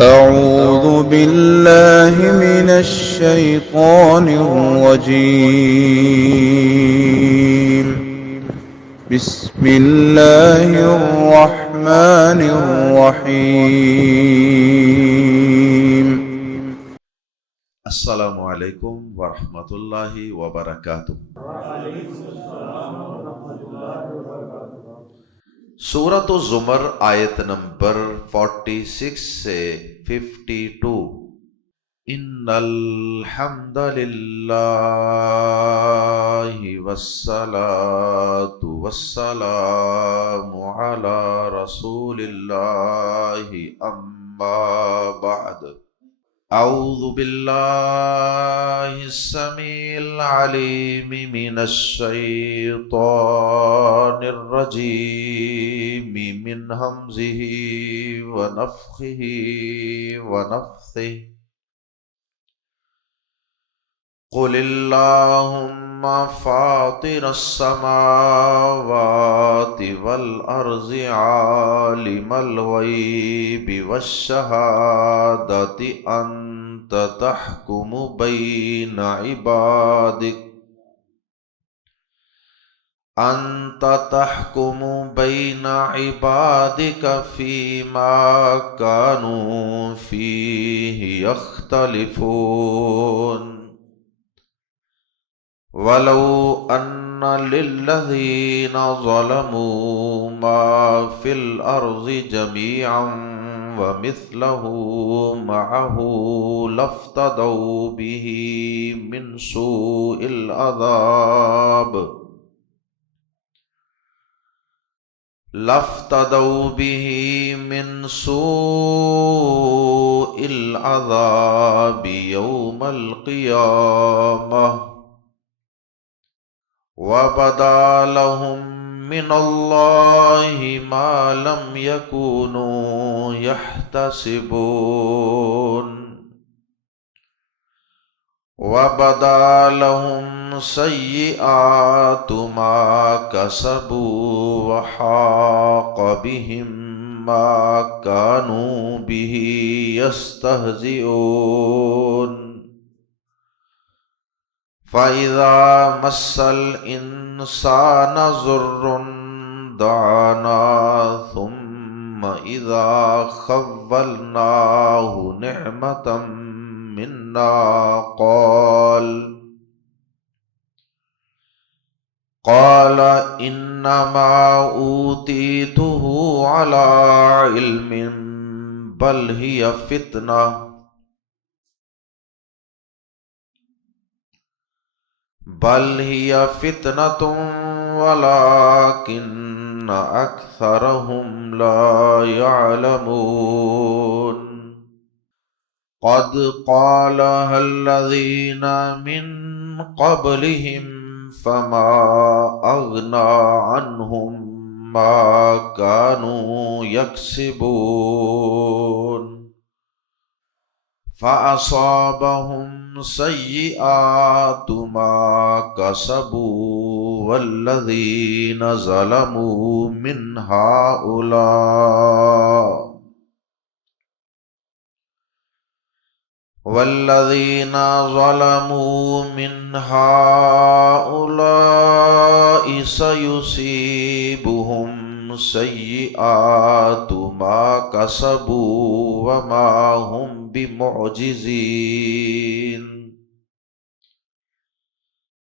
أعوذ بالله من الشيطان الرجيم. بسم الله الرحمن الرحيم. السلام علیکم ورحمۃ اللہ وبرکاتہ۔ سورۃ الزمر آیت نمبر 46 سے 52۔ ان الحمد للہ والصلاة والسلام علی رسول اللہ اما بعد۔ اعوذ باللہ السمیع العلیم من الشیطان الرجیم من ہمزہ ونفخہ ونفثہ۔ قل اللہم فاطر السماوات والارض عالم الغیب والشہادۃ انت تحکم بین عبادک فیما کانوا فیہ یختلفون۔ وَلَوْ أَنَّ لِلَّذِينَ ظَلَمُوا مَا فِي الْأَرْضِ جَمِيعًا وَمِثْلَهُ مَعَهُ لَافْتَدَوْا بِهِ مِنْ سُوءِ الْعَذَابِ يَوْمَ الْقِيَامَةِ، وَبَدَا لَهُم مِّنَ اللَّهِ مَا لَمْ يَكُونُوا يَحْتَسِبُونَ، وَبَدَا لَهُمْ سَيِّئَاتُ مَا كَسَبُوا وَحَاقَ بِهِم مَّا كَانُوا بِهِ يَسْتَهْزِئُونَ۔ فَإِذَا مَسَّ الْإِنسَانَ ضُرٌّ دَعَانَا ثُمَّ إِذَا خَوَّلْنَاهُ نِعْمَةً مِنَّا قَالَ إِنَّمَا أُوتِيتُهُ عَلَى عِلْمٍ بَلْ هِيَ فِتْنَةٌ وَلَكِنَّ أَكْثَرَهُمْ لَا يَعْلَمُونَ۔ قَدْ قَالَهَا الَّذِينَ مِنْ قَبْلِهِمْ فَمَا أَغْنَى عَنْهُمْ مَا كَانُوا يَكْسِبُونَ۔ فَأَصَابَهُمْ سَيِّئَاتُ مَا كَسَبُوا وَالَّذِينَ ظَلَمُوا مِنْ هَؤُلَاءِ سَيُصِيبُهُمْ سَيِّئَاتُ مَا كَسَبُوا وَمَا هُمْ بِمُعْجِزِينَ۔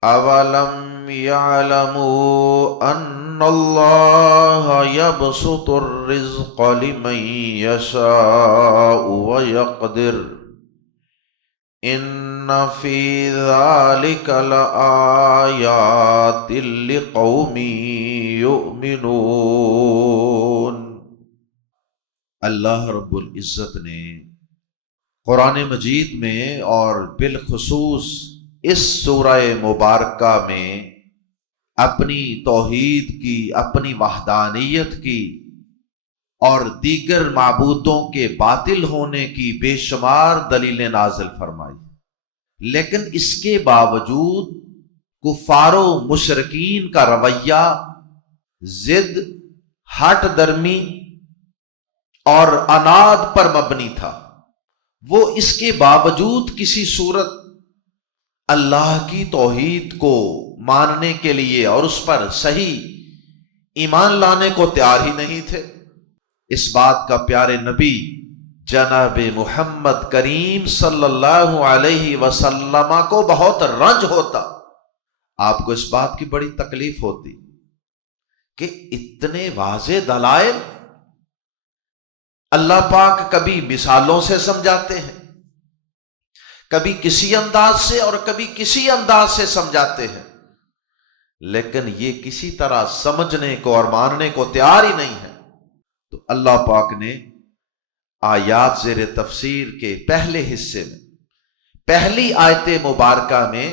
أَوَلَمْ يَعْلَمُوا أَنَّ اللَّهَ يَبْسُطُ الرِّزْقَ لِمَن يَشَاءُ وَيَقْدِرُ إِنَّ فِي ذَلِكَ لَآيَاتٍ لِقَوْمٍ يُؤْمِنُونَ۔ اللہ رب العزت نے قرآن مجید میں اور بالخصوص اس سورہ مبارکہ میں اپنی توحید کی، اپنی وحدانیت کی اور دیگر معبودوں کے باطل ہونے کی بے شمار دلیلیں نازل فرمائی، لیکن اس کے باوجود کفار و مشرکین کا رویہ ضد، ہٹ درمی اور عناد پر مبنی تھا۔ وہ اس کے باوجود کسی صورت اللہ کی توحید کو ماننے کے لیے اور اس پر صحیح ایمان لانے کو تیار ہی نہیں تھے۔ اس بات کا پیارے نبی جناب محمد کریم صلی اللہ علیہ وسلم کو بہت رنج ہوتا، آپ کو اس بات کی بڑی تکلیف ہوتی کہ اتنے واضح دلائل اللہ پاک کبھی مثالوں سے سمجھاتے ہیں، کبھی کسی انداز سے اور کبھی کسی انداز سے سمجھاتے ہیں، لیکن یہ کسی طرح سمجھنے کو اور ماننے کو تیار ہی نہیں ہے۔ تو اللہ پاک نے آیات زیر تفسیر کے پہلے حصے میں پہلی آیت مبارکہ میں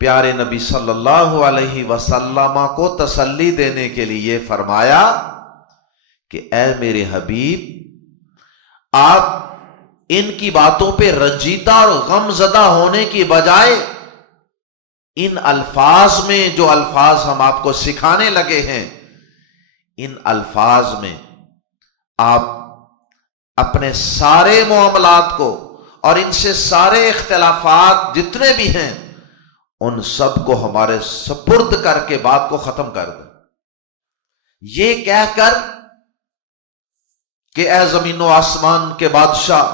پیارے نبی صلی اللہ علیہ وسلم کو تسلی دینے کے لیے فرمایا کہ اے میرے حبیب، آپ ان کی باتوں پہ رنجیدہ اور غم زدہ ہونے کی بجائے ان الفاظ میں، جو الفاظ ہم آپ کو سکھانے لگے ہیں، ان الفاظ میں آپ اپنے سارے معاملات کو اور ان سے سارے اختلافات جتنے بھی ہیں ان سب کو ہمارے سپرد کر کے بات کو ختم کر دیں۔ یہ کہہ کر کہ اے زمین و آسمان کے بادشاہ،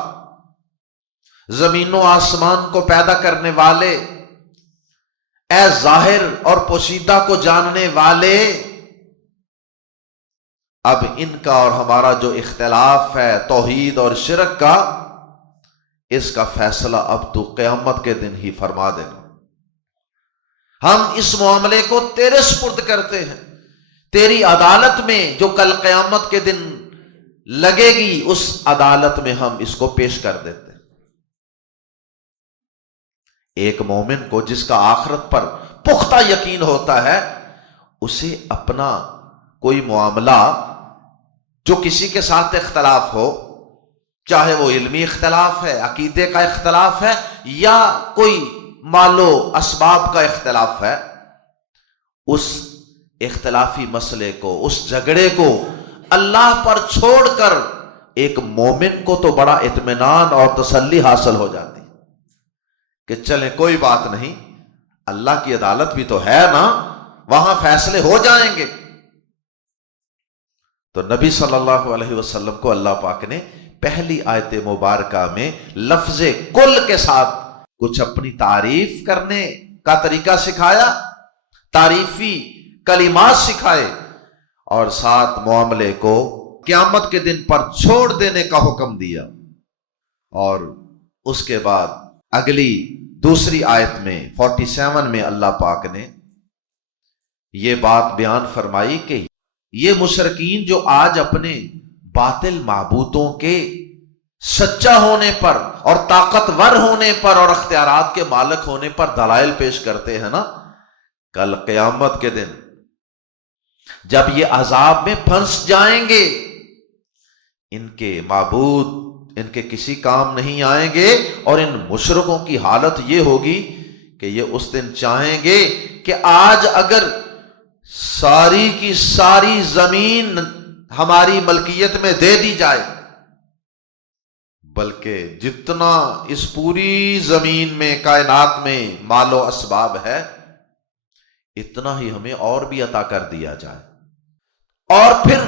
زمین و آسمان کو پیدا کرنے والے، اے ظاہر اور پوشیدہ کو جاننے والے، اب ان کا اور ہمارا جو اختلاف ہے توحید اور شرک کا، اس کا فیصلہ اب تو قیامت کے دن ہی فرما دینا۔ ہم اس معاملے کو تیرے سپرد کرتے ہیں، تیری عدالت میں جو کل قیامت کے دن لگے گی اس عدالت میں ہم اس کو پیش کر دیتے ہیں۔ ایک مومن کو جس کا آخرت پر پختہ یقین ہوتا ہے، اسے اپنا کوئی معاملہ جو کسی کے ساتھ اختلاف ہو، چاہے وہ علمی اختلاف ہے، عقیدے کا اختلاف ہے، یا کوئی مال و اسباب کا اختلاف ہے، اس اختلافی مسئلے کو، اس جھگڑے کو اللہ پر چھوڑ کر ایک مومن کو تو بڑا اطمینان اور تسلی حاصل ہو جاتی کہ چلیں کوئی بات نہیں، اللہ کی عدالت بھی تو ہے نا، وہاں فیصلے ہو جائیں گے۔ تو نبی صلی اللہ علیہ وسلم کو اللہ پاک نے پہلی آیت مبارکہ میں لفظ کل کے ساتھ کچھ اپنی تعریف کرنے کا طریقہ سکھایا، تعریفی کلمات سکھائے، اور ساتھ معاملے کو قیامت کے دن پر چھوڑ دینے کا حکم دیا۔ اور اس کے بعد اگلی دوسری آیت میں 47 میں اللہ پاک نے یہ بات بیان فرمائی کہ یہ مشرکین جو آج اپنے باطل معبودوں کے سچا ہونے پر اور طاقتور ہونے پر اور اختیارات کے مالک ہونے پر دلائل پیش کرتے ہیں نا، کل قیامت کے دن جب یہ عذاب میں پھنس جائیں گے، ان کے معبود ان کے کسی کام نہیں آئیں گے، اور ان مشرکوں کی حالت یہ ہوگی کہ یہ اس دن چاہیں گے کہ آج اگر ساری کی ساری زمین ہماری ملکیت میں دے دی جائے، بلکہ جتنا اس پوری زمین میں کائنات میں مال و اسباب ہے اتنا ہی ہمیں اور بھی عطا کر دیا جائے، اور پھر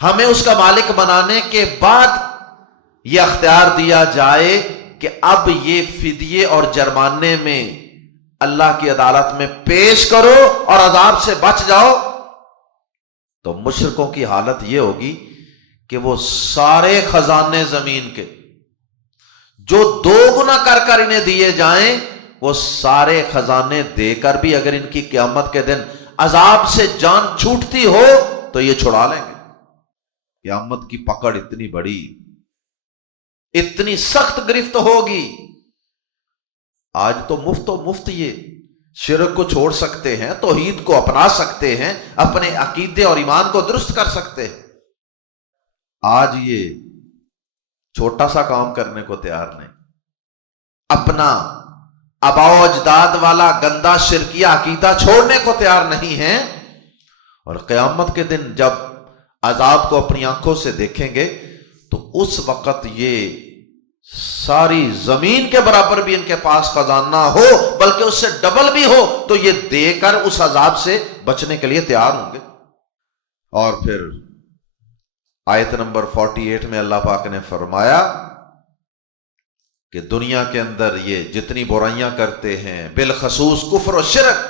ہمیں اس کا مالک بنانے کے بعد یہ اختیار دیا جائے کہ اب یہ فدیے اور جرمانے میں اللہ کی عدالت میں پیش کرو اور عذاب سے بچ جاؤ۔ تو مشرکوں کی حالت یہ ہوگی کہ وہ سارے خزانے زمین کے جو دو گنا کر کر انہیں دیے جائیں، وہ سارے خزانے دے کر بھی اگر ان کی قیامت کے دن عذاب سے جان چھوٹتی ہو تو یہ چھڑا لیں گے۔ قیامت کی پکڑ اتنی بڑی، اتنی سخت گرفت ہوگی۔ آج تو مفت یہ شرک کو چھوڑ سکتے ہیں، توحید کو اپنا سکتے ہیں، اپنے عقیدے اور ایمان کو درست کر سکتے ہیں۔ آج یہ چھوٹا سا کام کرنے کو تیار نہیں، اپنا آباء و اجداد والا گندا شرکیہ عقیدہ چھوڑنے کو تیار نہیں ہیں، اور قیامت کے دن جب عذاب کو اپنی آنکھوں سے دیکھیں گے تو اس وقت یہ ساری زمین کے برابر بھی ان کے پاس خزانہ ہو بلکہ اس سے ڈبل بھی ہو تو یہ دے کر اس عذاب سے بچنے کے لیے تیار ہوں گے۔ اور پھر آیت نمبر 48 میں اللہ پاک نے فرمایا کہ دنیا کے اندر یہ جتنی برائیاں کرتے ہیں بالخصوص کفر و شرک،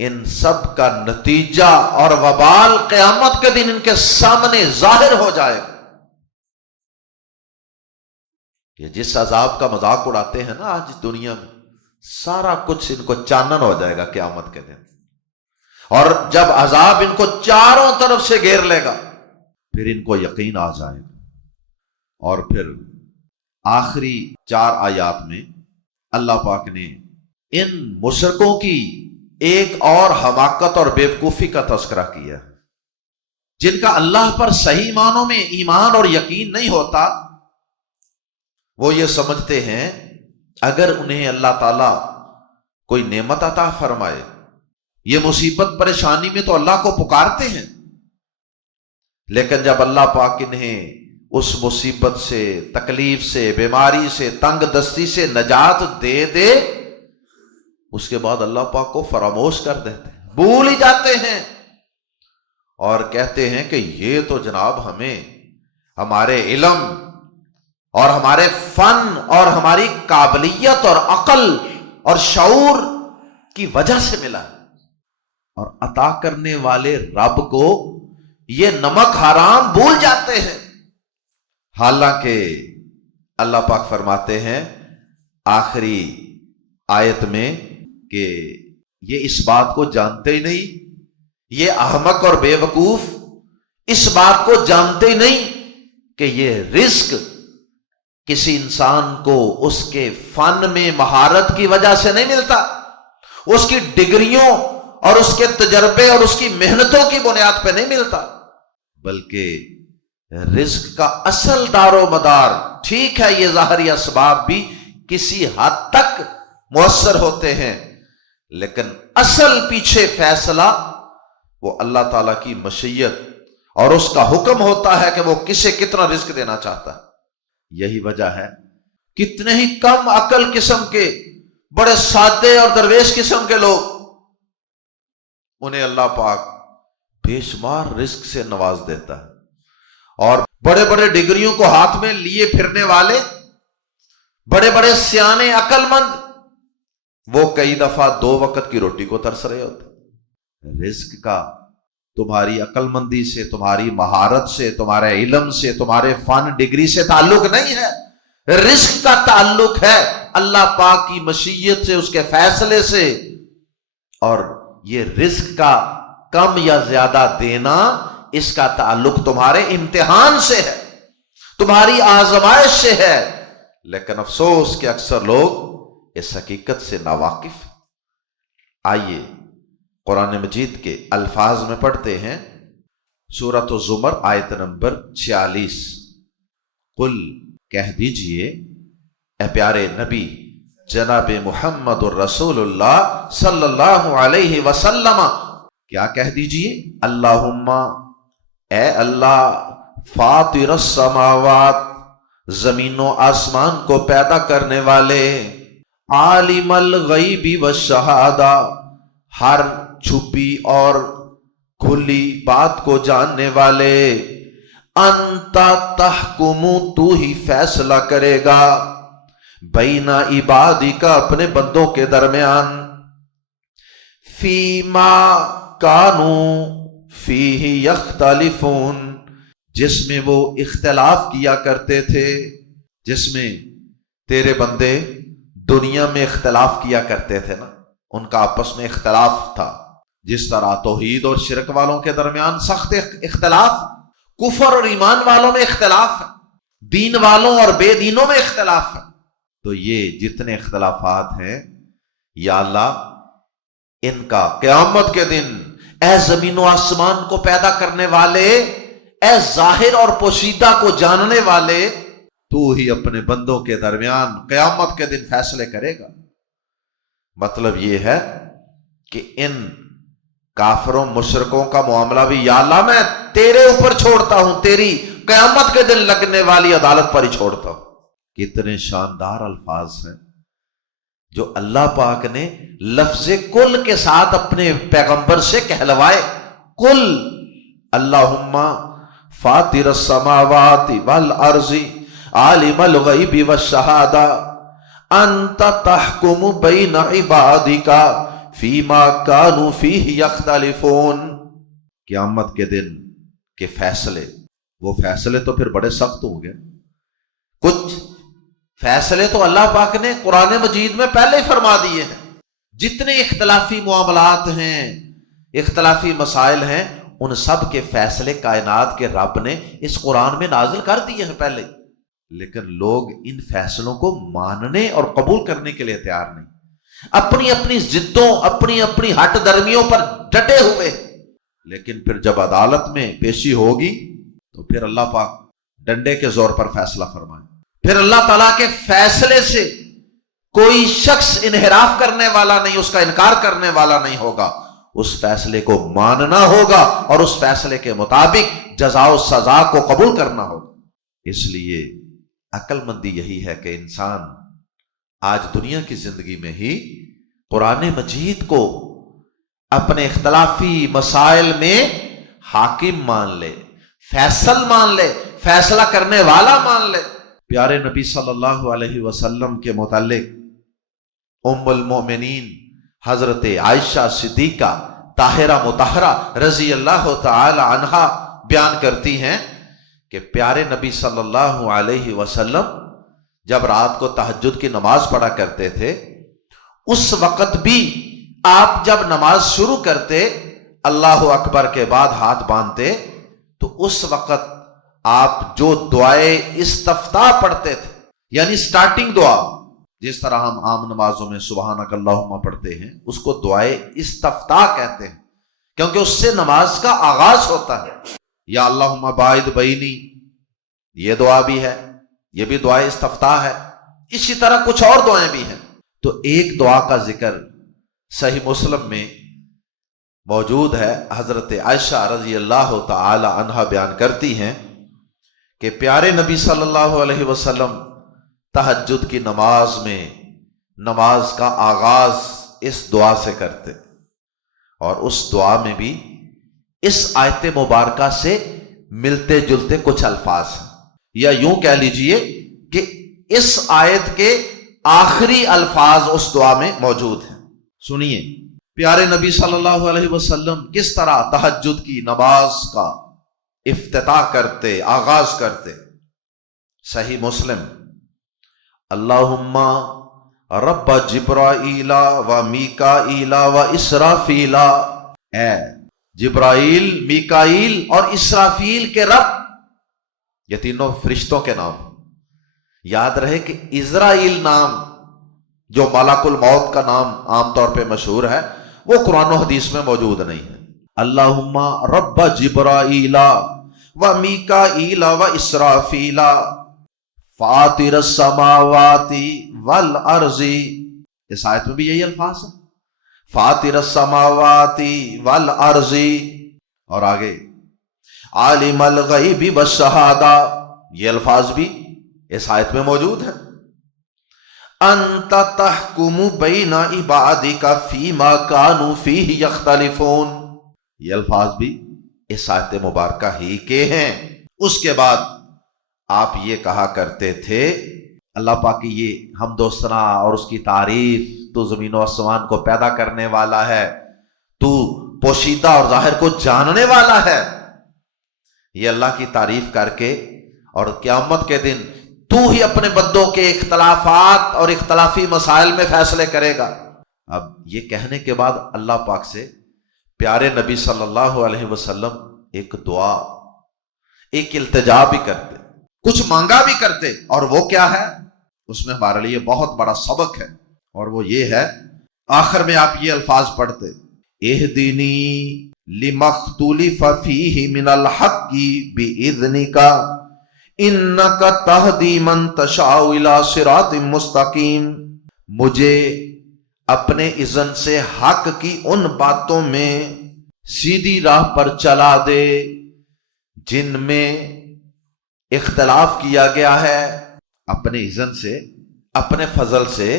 ان سب کا نتیجہ اور وبال قیامت کے دن ان کے سامنے ظاہر ہو جائے گا۔ یہ جس عذاب کا مذاق اڑاتے ہیں نا آج دنیا میں، سارا کچھ ان کو چانن ہو جائے گا قیامت کے دن، اور جب عذاب ان کو چاروں طرف سے گھیر لے گا پھر ان کو یقین آ جائے گا۔ اور پھر آخری 4 آیات میں اللہ پاک نے ان مشرکوں کی ایک اور حماقت اور بیوقوفی کا تذکرہ کیا، جن کا اللہ پر صحیح معنوں میں ایمان اور یقین نہیں ہوتا۔ وہ یہ سمجھتے ہیں اگر انہیں اللہ تعالیٰ کوئی نعمت عطا فرمائے، یہ مصیبت پریشانی میں تو اللہ کو پکارتے ہیں، لیکن جب اللہ پاک انہیں اس مصیبت سے، تکلیف سے، بیماری سے، تنگ دستی سے نجات دے دے، اس کے بعد اللہ پاک کو فراموش کر دیتے ہیں، بھول ہی جاتے ہیں، اور کہتے ہیں کہ یہ تو جناب ہمیں ہمارے علم اور ہمارے فن اور ہماری قابلیت اور عقل اور شعور کی وجہ سے ملا، اور عطا کرنے والے رب کو یہ نمک حرام بھول جاتے ہیں۔ حالانکہ اللہ پاک فرماتے ہیں آخری آیت میں کہ یہ اس بات کو جانتے ہی نہیں، یہ احمق اور بے وقوف اس بات کو جانتے ہی نہیں کہ یہ رزق کسی انسان کو اس کے فن میں مہارت کی وجہ سے نہیں ملتا، اس کی ڈگریوں اور اس کے تجربے اور اس کی محنتوں کی بنیاد پہ نہیں ملتا، بلکہ رزق کا اصل دار و مدار، ٹھیک ہے یہ ظاہری اسباب بھی کسی حد تک مؤثر ہوتے ہیں، لیکن اصل پیچھے فیصلہ وہ اللہ تعالیٰ کی مشیت اور اس کا حکم ہوتا ہے کہ وہ کسے کتنا رزق دینا چاہتا ہے۔ یہی وجہ ہے کتنے ہی کم عقل قسم کے بڑے سادے اور درویش قسم کے لوگ، انہیں اللہ پاک بے شمار رزق سے نواز دیتا ہے، اور بڑے بڑے ڈگریوں کو ہاتھ میں لیے پھرنے والے بڑے بڑے سیانے عقل مند، وہ کئی دفعہ 2 وقت کی روٹی کو ترس رہے ہوتے۔ رزق کا تمہاری عقل مندی سے، تمہاری مہارت سے، تمہارے علم سے، تمہارے فن ڈگری سے تعلق نہیں ہے، رزق کا تعلق ہے اللہ پاک کی مشیت سے، اس کے فیصلے سے، اور یہ رزق کا کم یا زیادہ دینا اس کا تعلق تمہارے امتحان سے ہے، تمہاری آزمائش سے ہے، لیکن افسوس کہ اکثر لوگ اس حقیقت سے ناواقف۔ آئیے قرآن مجید کے الفاظ میں پڑھتے ہیں، سورۃ الزمر آیت نمبر 46۔ قل کہہ دیجئے اے پیارے نبی جناب محمد الرسول اللہ صلی اللہ علیہ وسلم، کیا کہہ دیجئے؟ اللہم، اے اللہ، فاطر السماوات، زمین و آسمان کو پیدا کرنے والے، عالم الغیب والشہادہ، ہر چھپی اور کھلی بات کو جاننے والے، انت تحکم، تو ہی فیصلہ کرے گا، بین عبادی کا، اپنے بندوں کے درمیان، فیما کانو فیہ یختلفون، جس میں وہ اختلاف کیا کرتے تھے، جس میں تیرے بندے دنیا میں اختلاف کیا کرتے تھے نا، ان کا آپس میں اختلاف تھا، جس طرح توحید اور شرک والوں کے درمیان سخت اختلاف، کفر اور ایمان والوں میں اختلاف ہے، دین والوں اور بے دینوں میں اختلاف ہے۔ تو یہ جتنے اختلافات ہیں یا اللہ، ان کا قیامت کے دن اے زمین و آسمان کو پیدا کرنے والے، اے ظاہر اور پوشیدہ کو جاننے والے، تو ہی اپنے بندوں کے درمیان قیامت کے دن فیصلے کرے گا۔ مطلب یہ ہے کہ ان کافروں مشرکوں کا معاملہ بھی یا اللہ میں تیرے اوپر چھوڑتا ہوں، تیری قیامت کے دن لگنے والی عدالت پر ہی چھوڑتا ہوں۔ کتنے شاندار الفاظ ہیں جو اللہ پاک نے لفظ کل کے ساتھ اپنے پیغمبر سے کہلوائے۔ کل اللہم فاطر السماوات والارض عالم الغیب والشہادہ انت تحکم بین عبادک فیما کانوا فیہ یختلفون۔ قیامت کے دن کے فیصلے، وہ فیصلے تو پھر بڑے سخت ہوں گے۔ کچھ فیصلے تو اللہ پاک نے قرآن مجید میں پہلے ہی فرما دیے ہیں۔ جتنے اختلافی معاملات ہیں، اختلافی مسائل ہیں، ان سب کے فیصلے کائنات کے رب نے اس قرآن میں نازل کر دیے ہیں پہلے، لیکن لوگ ان فیصلوں کو ماننے اور قبول کرنے کے لیے تیار نہیں، اپنی اپنی ضدوں، اپنی اپنی ہٹ درمیوں پر ڈٹے ہوئے۔ لیکن پھر جب عدالت میں پیشی ہوگی تو پھر اللہ پاک ڈنڈے کے زور پر فیصلہ فرمائے۔ پھر اللہ تعالیٰ کے فیصلے سے کوئی شخص انحراف کرنے والا نہیں، اس کا انکار کرنے والا نہیں ہوگا، اس فیصلے کو ماننا ہوگا اور اس فیصلے کے مطابق جزا و سزا کو قبول کرنا ہوگا۔ اس لیے عقل مندی یہی ہے کہ انسان آج دنیا کی زندگی میں ہی قرآن مجید کو اپنے اختلافی مسائل میں حاکم مان لے، فیصل مان لے، فیصلہ کرنے والا مان لے۔ پیارے نبی صلی اللہ علیہ وسلم کے متعلق ام المؤمنین حضرت عائشہ صدیقہ طاہرہ مطہرہ رضی اللہ تعالی عنہا بیان کرتی ہیں کہ پیارے نبی صلی اللہ علیہ وسلم جب رات کو تہجد کی نماز پڑھا کرتے تھے، اس وقت بھی آپ جب نماز شروع کرتے، اللہ اکبر کے بعد ہاتھ باندھتے، تو اس وقت آپ جو دعائے استفتاح پڑھتے تھے، یعنی سٹارٹنگ دعا، جس طرح ہم عام نمازوں میں سبحانک اللہم پڑھتے ہیں، اس کو دعائے استفتاح کہتے ہیں، کیونکہ اس سے نماز کا آغاز ہوتا ہے۔ یا اللہم باعد بینی، یہ دعا بھی ہے، یہ بھی دعائے استفتاح ہے۔ اسی طرح کچھ اور دعائیں بھی ہیں۔ تو ایک دعا کا ذکر صحیح مسلم میں موجود ہے، حضرت عائشہ رضی اللہ تعالی عنہا بیان کرتی ہیں کہ پیارے نبی صلی اللہ علیہ وسلم تہجد کی نماز میں نماز کا آغاز اس دعا سے کرتے، اور اس دعا میں بھی اس آیت مبارکہ سے ملتے جلتے کچھ الفاظ ہیں، یا یوں کہہ لیجئے کہ اس آیت کے آخری الفاظ اس دعا میں موجود ہیں۔ سنیے پیارے نبی صلی اللہ علیہ وسلم کس طرح تہجد کی نماز کا افتتاح کرتے، آغاز کرتے۔ صحیح مسلم، اللہم رب جبرائیل و میکائیل و اسرافیل، اے جبرائیل، میکائیل اور اسرافیل کے رب، یہ تینوں فرشتوں کے نام۔ یاد رہے کہ اسرائیل نام جو ملک الموت کا نام عام طور پہ مشہور ہے، وہ قرآن و حدیث میں موجود نہیں ہے۔ اللہم رب جبرائیل و میکائیل و اسرافیل فاطر السماوات والارض، اس آیت میں بھی یہی الفاظ ہیں، فاطر السماوات والارض، اور آگے عالم الغیب والشہادہ، یہ الفاظ بھی اس آیت میں موجود ہیں۔ انت تحکم بین عبادک فیما کانوا فیہ یختلفون، یہ الفاظ بھی اس آیت مبارکہ ہی کے ہیں۔ اس کے بعد آپ یہ کہا کرتے تھے، اللہ پاک کی یہ حمد و ثنا اور اس کی تعریف، تو زمین و آسمان کو پیدا کرنے والا ہے، تو پوشیدہ اور ظاہر کو جاننے والا ہے، یہ اللہ کی تعریف کر کے، اور قیامت کے دن تو ہی اپنے بندوں کے اختلافات اور اختلافی مسائل میں فیصلے کرے گا۔ اب یہ کہنے کے بعد اللہ پاک سے پیارے نبی صلی اللہ علیہ وسلم ایک دعا، ایک التجا بھی کرتے، کچھ مانگا بھی کرتے، اور وہ کیا ہے؟ اس میں ہمارے لیے بہت بڑا سبق ہے، اور وہ یہ ہے، آخر میں آپ یہ الفاظ پڑھتے، اہدنی لما اختلف فیہ من الحق بإذنک انک تہدی من تشاء الی صراط مستقیم، مجھے اپنے اذن سے حق کی ان باتوں میں سیدھی راہ پر چلا دے جن میں اختلاف کیا گیا ہے اپنے اذن سے، اپنے فضل سے،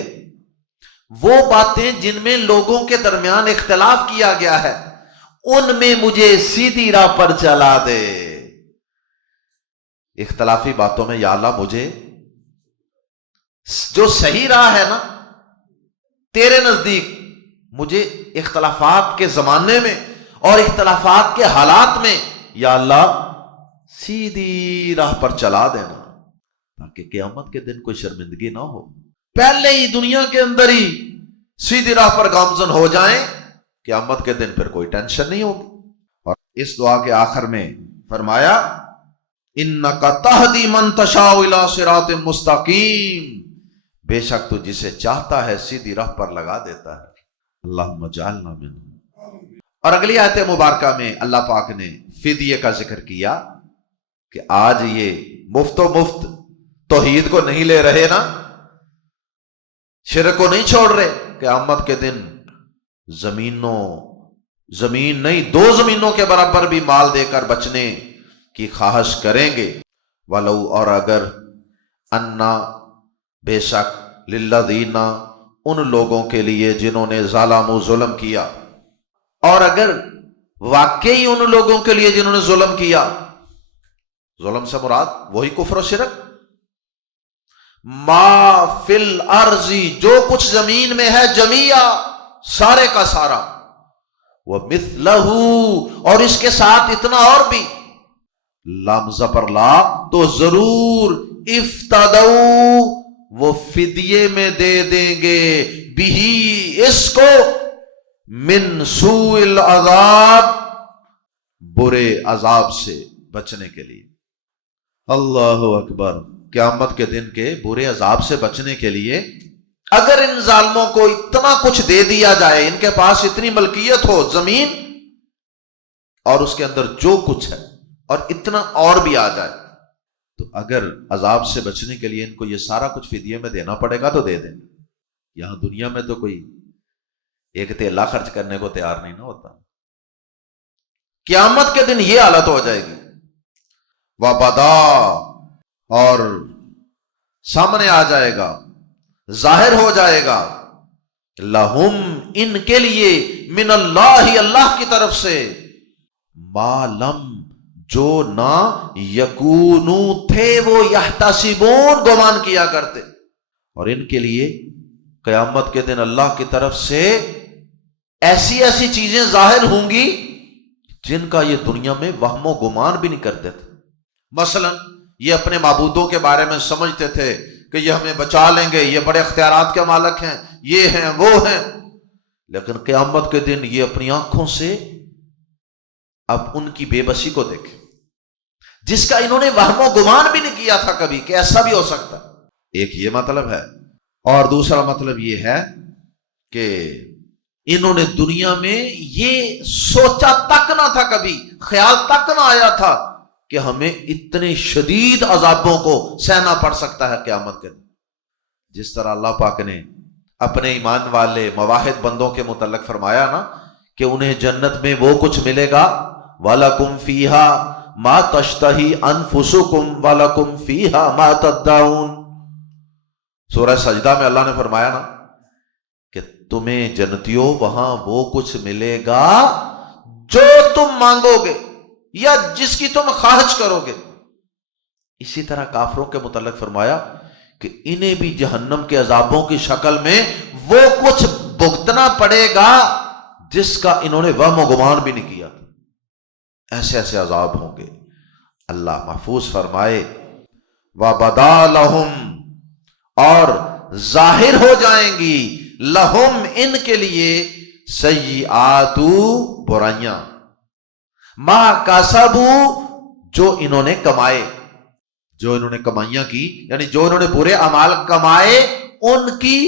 وہ باتیں جن میں لوگوں کے درمیان اختلاف کیا گیا ہے ان میں مجھے سیدھی راہ پر چلا دے۔ اختلافی باتوں میں یا اللہ مجھے جو صحیح راہ ہے نا تیرے نزدیک، مجھے اختلافات کے زمانے میں اور اختلافات کے حالات میں یا اللہ سیدھی راہ پر چلا دینا، تاکہ قیامت کے دن کوئی شرمندگی نہ ہو، پہلے ہی دنیا کے اندر ہی سیدھی راہ پر گامزن ہو جائیں، قیامت کے دن پھر کوئی ٹینشن نہیں ہوگی۔ اور اس دعا کے آخر میں فرمایا اِنَّكَ تَهْدِي مَن تَشَاءُ إِلَىٰ صِرَاطٍ مُسْتَقِيمٍ، بے شک تو جسے چاہتا ہے سیدھی راہ پر لگا دیتا ہے۔ اللہم اجعلنا منہم۔ اور اگلی آیت مبارکہ میں اللہ پاک نے فدیے کا ذکر کیا کہ آج یہ مفت و مفت توحید کو نہیں لے رہے نا، شرک کو نہیں چھوڑ رہے، قیامت کے دن زمین نہیں 2 زمینوں کے برابر بھی مال دے کر بچنے کی خواہش کریں گے۔ وَلَوْ، اور اگر انا، بے شک، للذین، ان لوگوں کے لیے جنہوں نے ظالموا، ظلم کیا، اور اگر واقعی ان لوگوں کے لیے جنہوں نے ظلم کیا، ظلم سے مراد وہی کفر و شرک، ما فی الارض، جو کچھ زمین میں ہے، جمیعا، سارے کا سارا، ومثلہ، اور اس کے ساتھ اتنا اور بھی، لام زبر لا، تو ضرور افتدوا، وہ فدیے میں دے دیں گے، بھی، اس کو، من سوء العذاب، برے عذاب سے بچنے کے لیے۔ اللہ اکبر، قیامت کے دن کے برے عذاب سے بچنے کے لیے اگر ان ظالموں کو اتنا کچھ دے دیا جائے، ان کے پاس اتنی ملکیت ہو زمین اور اس کے اندر جو کچھ ہے، اور اتنا اور بھی آ جائے، تو اگر عذاب سے بچنے کے لیے ان کو یہ سارا کچھ فدیے میں دینا پڑے گا تو دے دیں۔ یہاں دنیا میں تو کوئی ایک تیلہ خرچ کرنے کو تیار نہیں نہ ہوتا، قیامت کے دن یہ حالت ہو جائے گی۔ وَبَدَا، اور سامنے آ جائے گا، ظاہر ہو جائے گا، لہم، ان کے لیے، من اللہ، اللہ کی طرف سے، ما لم، جو نہ یکونو، تھے وہ، یحتسبون، گمان کیا کرتے، اور ان کے لیے قیامت کے دن اللہ کی طرف سے ایسی ایسی چیزیں ظاہر ہوں گی جن کا یہ دنیا میں وہم و گمان بھی نہیں کرتے تھے۔ مثلا یہ اپنے معبودوں کے بارے میں سمجھتے تھے کہ یہ ہمیں بچا لیں گے، یہ بڑے اختیارات کے مالک ہیں، یہ ہیں، وہ ہیں، لیکن قیامت کے دن یہ اپنی آنکھوں سے اب ان کی بے بسی کو دیکھیں، جس کا انہوں نے وہم و گمان بھی نہیں کیا تھا کبھی کہ ایسا بھی ہو سکتا۔ ایک یہ مطلب ہے، اور دوسرا مطلب یہ ہے کہ انہوں نے دنیا میں یہ سوچا تک نہ تھا، کبھی خیال تک نہ آیا تھا کہ ہمیں اتنے شدید عذابوں کو سہنا پڑ سکتا ہے قیامت کے دن۔ جس طرح اللہ پاک نے اپنے ایمان والے موحد بندوں کے متعلق فرمایا نا کہ انہیں جنت میں وہ کچھ ملے گا، وَلَكُمْ فِيهَا مَا تَشْتَهِي أَنفُسُكُمْ وَلَكُمْ فِيهَا مَا تَدَّعُونَ۔ سورہ سجدہ میں اللہ نے فرمایا نا کہ تمہیں جنتیوں وہاں وہ کچھ ملے گا جو تم مانگو گے یا جس کی تم خواہش کرو گے۔ اسی طرح کافروں کے متعلق فرمایا کہ انہیں بھی جہنم کے عذابوں کی شکل میں وہ کچھ بھگتنا پڑے گا جس کا انہوں نے وہم و گمان بھی نہیں کیا تھا۔ ایسے ایسے عذاب ہوں گے۔ اللہ محفوظ فرمائے وَبَدَا لَهُمْ، اور ظاہر ہو جائیں گی، لہم، ان کے لیے، سیئات، برائیاں، ما کسبوا، جو انہوں نے کمائے، جو انہوں نے کمائیاں کی، یعنی جو انہوں نے برے اعمال کمائے ان کی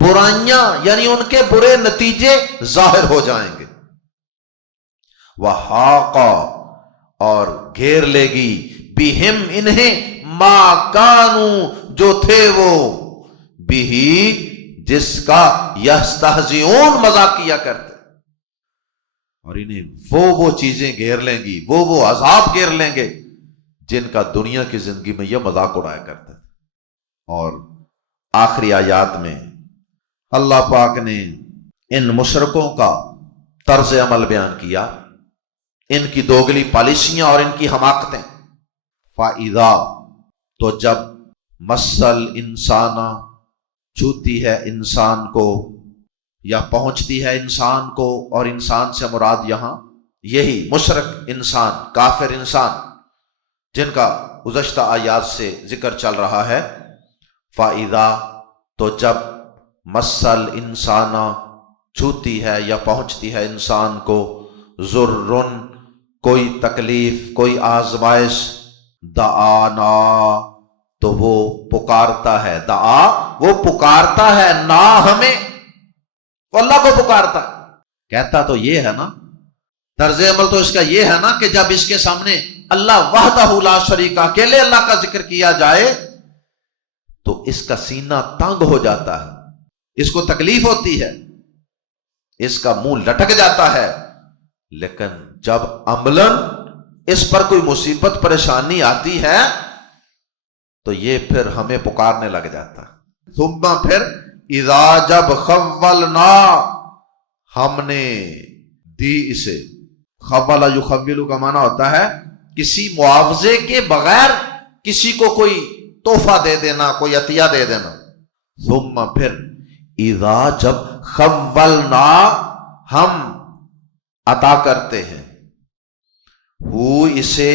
برائیاں، یعنی ان کے برے نتیجے ظاہر ہو جائیں گے۔ وحاق، اور گھیر لے گی، بہم، انہیں، ما کانوا، جو تھے وہ، بھی، جس کا، یستہزئون، مذاق کیا کرتے، اور انہیں وہ چیزیں گھیر لیں گی، وہ عذاب گھیر لیں گے جن کا دنیا کی زندگی میں یہ مذاق اڑایا کرتے تھے۔ اور آخری آیات میں اللہ پاک نے ان مشرکوں کا طرز عمل بیان کیا، ان کی دوگلی پالیسیاں اور ان کی حماقتیں۔ فَإِذَا، تو جب مسل انسان، چھوتی ہے انسان کو یا پہنچتی ہے انسان کو، اور انسان سے مراد یہاں یہی مشرک انسان، کافر انسان جن کا گزشتہ آیات سے ذکر چل رہا ہے۔ فَإِذَا، تو جب مسل انسان، چھوتی ہے یا پہنچتی ہے انسان کو، ضرٌ، کوئی تکلیف، کوئی آزمائش، دعانا، تو وہ پکارتا ہے، دعا وہ پکارتا ہے، نا ہمیں، وہ اللہ کو پکارتا ہے۔ کہتا تو یہ ہے نا، طرز عمل تو اس کا یہ ہے نا کہ جب اس کے سامنے اللہ وحدہ لا شریک، اکیلے اللہ کا ذکر کیا جائے تو اس کا سینہ تنگ ہو جاتا ہے، اس کو تکلیف ہوتی ہے، اس کا منہ لٹک جاتا ہے۔ لیکن جب عملاً اس پر کوئی مصیبت پریشانی آتی ہے تو یہ پھر ہمیں پکارنے لگ جاتا ہے۔ ثم، پھر اذا، جب خولنا، ہم نے دی اسے، خولا یخولو کا معنی ہوتا ہے کسی معاوضے کے بغیر کسی کو کوئی تحفہ دے دینا، کوئی عطیہ دے دینا۔ ثم، پھر اذا، جب خولنا، ہم عطا کرتے ہیں، ہو اسے،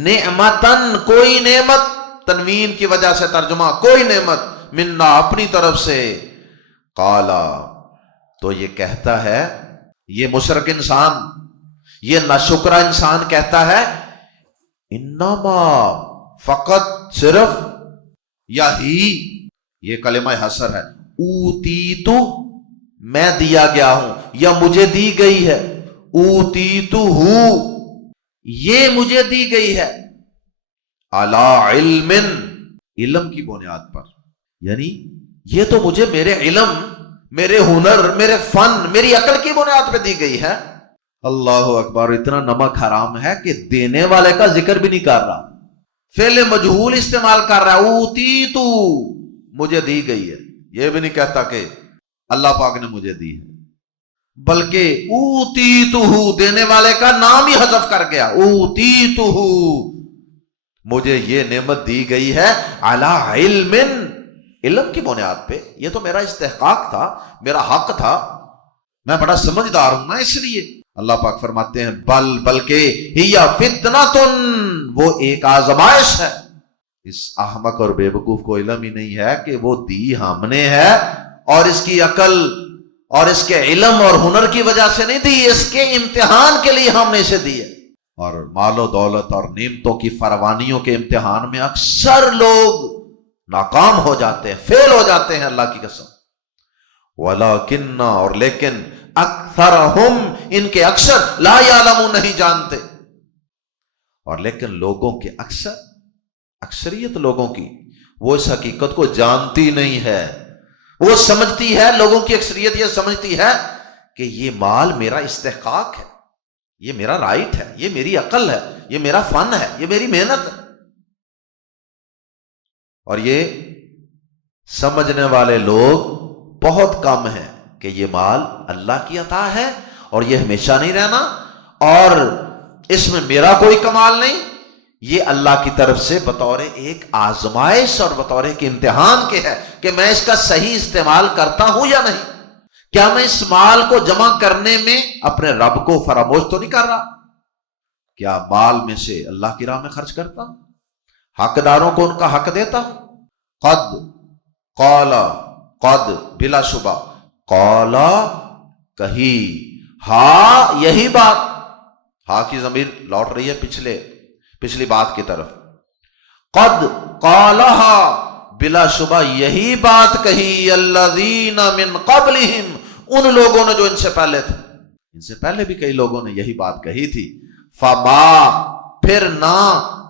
نعمتن، کوئی نعمت، تنوین کی وجہ سے ترجمہ، کوئی نعمت، منا، اپنی طرف سے، قالا، تو یہ کہتا ہے، یہ مشرک انسان، یہ ناشکرا انسان کہتا ہے، انما، فقط، صرف، یا ہی، یہ کلمہ حصر ہے، اوتیتو، میں دیا گیا ہوں یا مجھے دی گئی ہے، اوتیتو ہو، یہ مجھے دی گئی ہے، علی علم، علم کی بنیاد پر، یعنی یہ تو مجھے میرے علم، میرے ہنر، میرے فن، میری عقل کی بنیاد پہ دی گئی ہے۔ اللہ اکبر، اتنا نمک حرام ہے کہ دینے والے کا ذکر بھی نہیں کر رہا، فعل مجہول استعمال کر رہا ہے، اوتیتو، مجھے دی گئی ہے، یہ بھی نہیں کہتا کہ اللہ پاک نے مجھے دی ہے، بلکہ اوتیتو، دینے والے کا نام ہی حذف کر گیا، اوتیتو، مجھے یہ نعمت دی گئی ہے، علی علم، علم کی بنیاد پہ، یہ تو میرا استحقاق تھا، میرا حق تھا، میں بڑا سمجھدار ہوں نا، اس لیے اللہ پاک فرماتے ہیں بلکہ ہی فتنۃ، وہ ایک آزمائش ہے۔ اس احمق اور بے وقوف کو علم ہی نہیں ہے کہ وہ دی ہم نے ہے، اور اس کی عقل اور اس کے علم اور ہنر کی وجہ سے نہیں دی، اس کے امتحان کے لیے ہم نے اسے دی ہے۔ اور مال و دولت اور نعمتوں کی فراوانیوں کے امتحان میں اکثر لوگ ناکام ہو جاتے ہیں، فیل ہو جاتے ہیں، اللہ کی قسم۔ ولیکن، اور لیکن، اکثرہم، ان کے اکثر، لا یعلمون، نہیں جانتے۔ اور لیکن لوگوں کے اکثریت لوگوں کی وہ اس حقیقت کو جانتی نہیں ہے، وہ سمجھتی ہے، لوگوں کی اکثریت یہ سمجھتی ہے کہ یہ مال میرا استحقاق ہے، یہ میرا رائٹ ہے، یہ میری عقل ہے، یہ میرا فن ہے، یہ میری محنت ہے۔ اور یہ سمجھنے والے لوگ بہت کم ہیں کہ یہ مال اللہ کی عطا ہے اور یہ ہمیشہ نہیں رہنا، اور اس میں میرا کوئی کمال نہیں، یہ اللہ کی طرف سے بطور ایک آزمائش اور بطور ایک امتحان کے ہے کہ میں اس کا صحیح استعمال کرتا ہوں یا نہیں، کیا میں اس مال کو جمع کرنے میں اپنے رب کو فراموش تو نہیں کر رہا، کیا مال میں سے اللہ کی راہ میں خرچ کرتا ہوں، حقداروں کو ان کا حق دیتا ہوں۔ قد، قال، قد، بلا شبہ، قال، کہی، ہاں، یہی بات، ہاں کی ضمیر لوٹ رہی ہے پچھلی بات کی طرف، قد قالہا، بلا شبہ یہی بات کہی، الذین من قبلہم، ان لوگوں نے جو ان سے پہلے تھے، ان سے پہلے بھی کئی لوگوں نے یہی بات کہی تھی، فما، پھر نہ،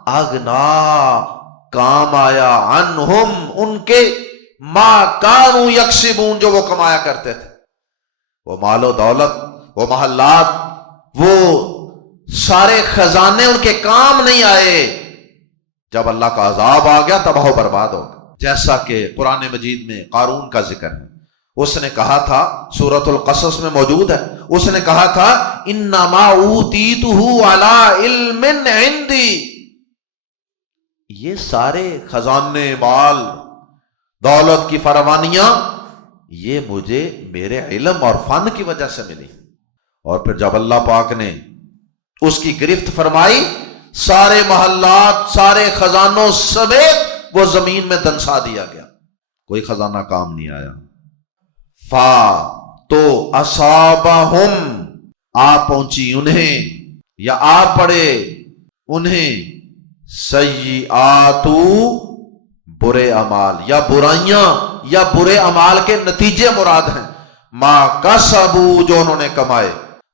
اغنا، کام آیا، عنہم، ان کے، ما کانوا یکسبون، جو وہ کمایا کرتے تھے، وہ مال و دولت، وہ محلات، وہ سارے خزانے ان کے کام نہیں آئے، جب اللہ کا عذاب آ گیا تباہ و برباد ہو گیا۔ جیسا کہ قرآن مجید میں قارون کا ذکر ہے، اس نے کہا تھا، سورۃ القصص میں موجود ہے، اس نے کہا تھا انما اوتیتہ علی علم عندی، یہ سارے خزانے، مال، دولت کی فراوانیاں یہ مجھے میرے علم اور فن کی وجہ سے ملی۔ اور پھر جب اللہ پاک نے اس کی گرفت فرمائی، سارے محلات، سارے خزانوں سمیت وہ زمین میں دنسا دیا گیا، کوئی خزانہ کام نہیں آیا۔ تو اصابہم، آ پہنچی انہیں یا آ پڑے انہیں، سیئات، برے اعمال یا برائیاں یا برے اعمال کے نتیجے مراد ہیں، ما کسبوا، جو انہوں نے کمائے،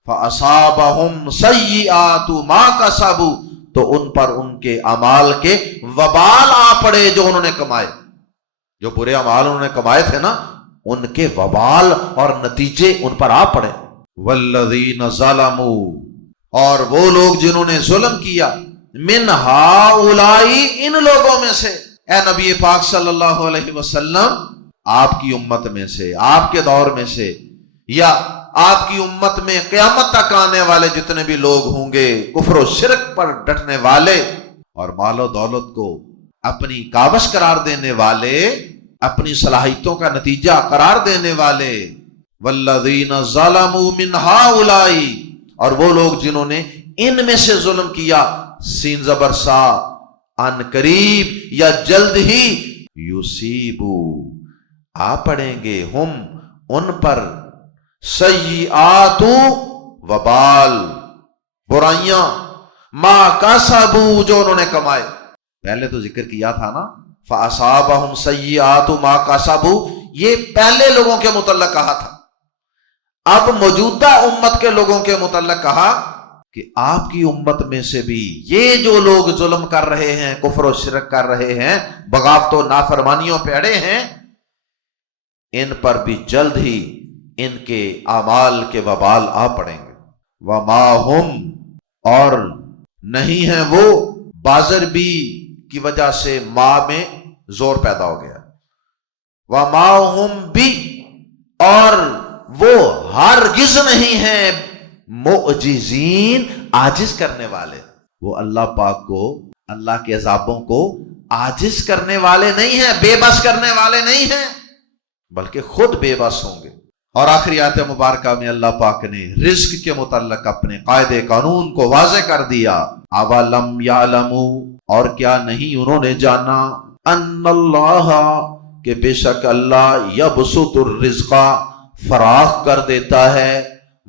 فاصابہم سیئات ما کسبوا، تو ان پر ان کے اعمال کے وبال آ پڑے جو انہوں نے کمائے، جو برے اعمال انہوں نے کمائے تھے نا، ان کے وبال اور نتیجے ان پر آ پڑے۔ والذین ظلموا، اور وہ لوگ جنہوں نے ظلم کیا، من ہؤلاء، ان لوگوں میں سے، اے نبی پاک صلی اللہ علیہ وسلم، آپ کی امت میں سے، آپ کے دور میں سے، یا آپ کی امت میں قیامت تک آنے والے جتنے بھی لوگ ہوں گے، کفر و شرک پر ڈٹنے والے اور مال و دولت کو اپنی کاوش قرار دینے والے، اپنی صلاحیتوں کا نتیجہ قرار دینے والے، والذین ظلموا من ہؤلاء، اور وہ لوگ جنہوں نے ان میں سے ظلم کیا، سین زبر سا، ان قریب یا جلد ہی، یصیبو، آ پڑیں گے، ہم ان پر، سیئات، وبال، برائیاں، ما کسبوا، جو انہوں نے کمائے۔ پہلے تو ذکر کیا تھا نا، فاصابہم سیئات ما کسبوا، یہ پہلے لوگوں کے متعلق کہا تھا، اب موجودہ امت کے لوگوں کے متعلق کہا کہ آپ کی امت میں سے بھی یہ جو لوگ ظلم کر رہے ہیں، کفر و شرک کر رہے ہیں، بغاوت و نافرمانیوں پہ اڑے ہیں، ان پر بھی جلد ہی ان کے اعمال کے وبال آ پڑیں گے۔ وما ہم، اور نہیں ہیں وہ، بازر بھی کی وجہ سے ماں میں زور پیدا ہو گیا، وما ہم بھی، اور وہ ہرگز نہیں ہیں، معجزین، عاجز کرنے والے، وہ اللہ پاک کو، اللہ کے عذابوں کو عاجز کرنے والے نہیں ہیں، بے بس کرنے والے نہیں ہیں، بلکہ خود بے بس ہوں گے۔ اور آخری آیت مبارکہ میں اللہ پاک نے رزق کے متعلق اپنے قاعدے قانون کو واضح کر دیا، اولم یعلموا، اور کیا نہیں انہوں نے جانا، ان اللہ، کہ بے شک اللہ، یبسط الرزق، فراخ کر دیتا ہے،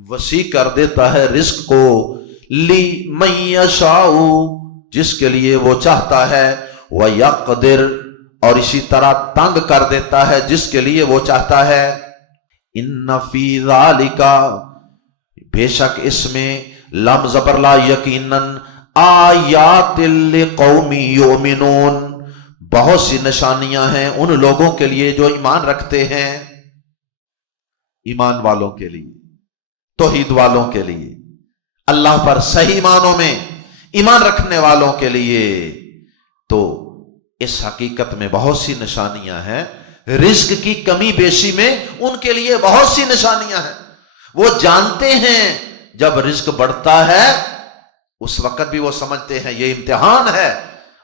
وسیع کر دیتا ہے رزق کو، لمن یشاء، جس کے لیے وہ چاہتا ہے، ویقدر، اور اسی طرح تنگ کر دیتا ہے جس کے لیے وہ چاہتا ہے، ان فی ذالک، بے شک اس میں، لم زبر لا، یقیناً، آیات لقوم یؤمنون، بہت سی نشانیاں ہیں ان لوگوں کے لیے جو ایمان رکھتے ہیں، ایمان والوں کے لیے، توحید والوں کے لیے، اللہ پر صحیح معنوں میں ایمان رکھنے والوں کے لیے۔ تو اس حقیقت میں بہت سی نشانیاں ہیں، رزق کی کمی بیشی میں ان کے لیے بہت سی نشانیاں ہیں، وہ جانتے ہیں جب رزق بڑھتا ہے اس وقت بھی وہ سمجھتے ہیں یہ امتحان ہے،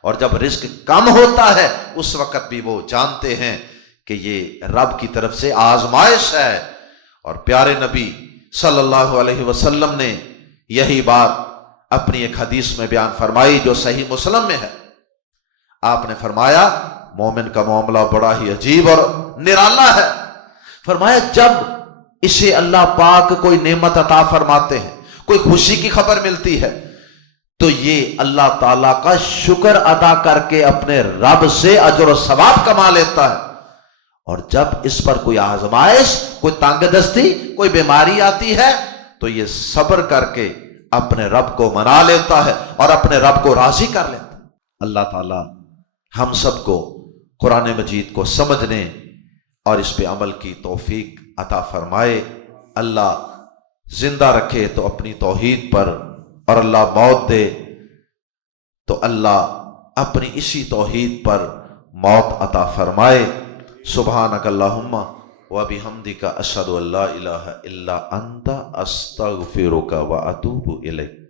اور جب رزق کم ہوتا ہے اس وقت بھی وہ جانتے ہیں کہ یہ رب کی طرف سے آزمائش ہے۔ اور پیارے نبی صلی اللہ علیہ وسلم نے یہی بات اپنی ایک حدیث میں بیان فرمائی جو صحیح مسلم میں ہے۔ آپ نے فرمایا مومن کا معاملہ بڑا ہی عجیب اور نرالا ہے۔ فرمایا جب اسے اللہ پاک کوئی نعمت عطا فرماتے ہیں، کوئی خوشی کی خبر ملتی ہے، تو یہ اللہ تعالیٰ کا شکر ادا کر کے اپنے رب سے اجر و ثواب کما لیتا ہے، اور جب اس پر کوئی آزمائش، کوئی تنگ دستی، کوئی بیماری آتی ہے تو یہ صبر کر کے اپنے رب کو منا لیتا ہے اور اپنے رب کو راضی کر لیتا ہے۔ اللہ تعالیٰ ہم سب کو قرآن مجید کو سمجھنے اور اس پہ عمل کی توفیق عطا فرمائے۔ اللہ زندہ رکھے تو اپنی توحید پر، اور اللہ موت دے تو اللہ اپنی اسی توحید پر موت عطا فرمائے۔ سبحانک اللہم و بحمدک اشہد ان لا الہ الا انت استغفرک و اتوب الیک۔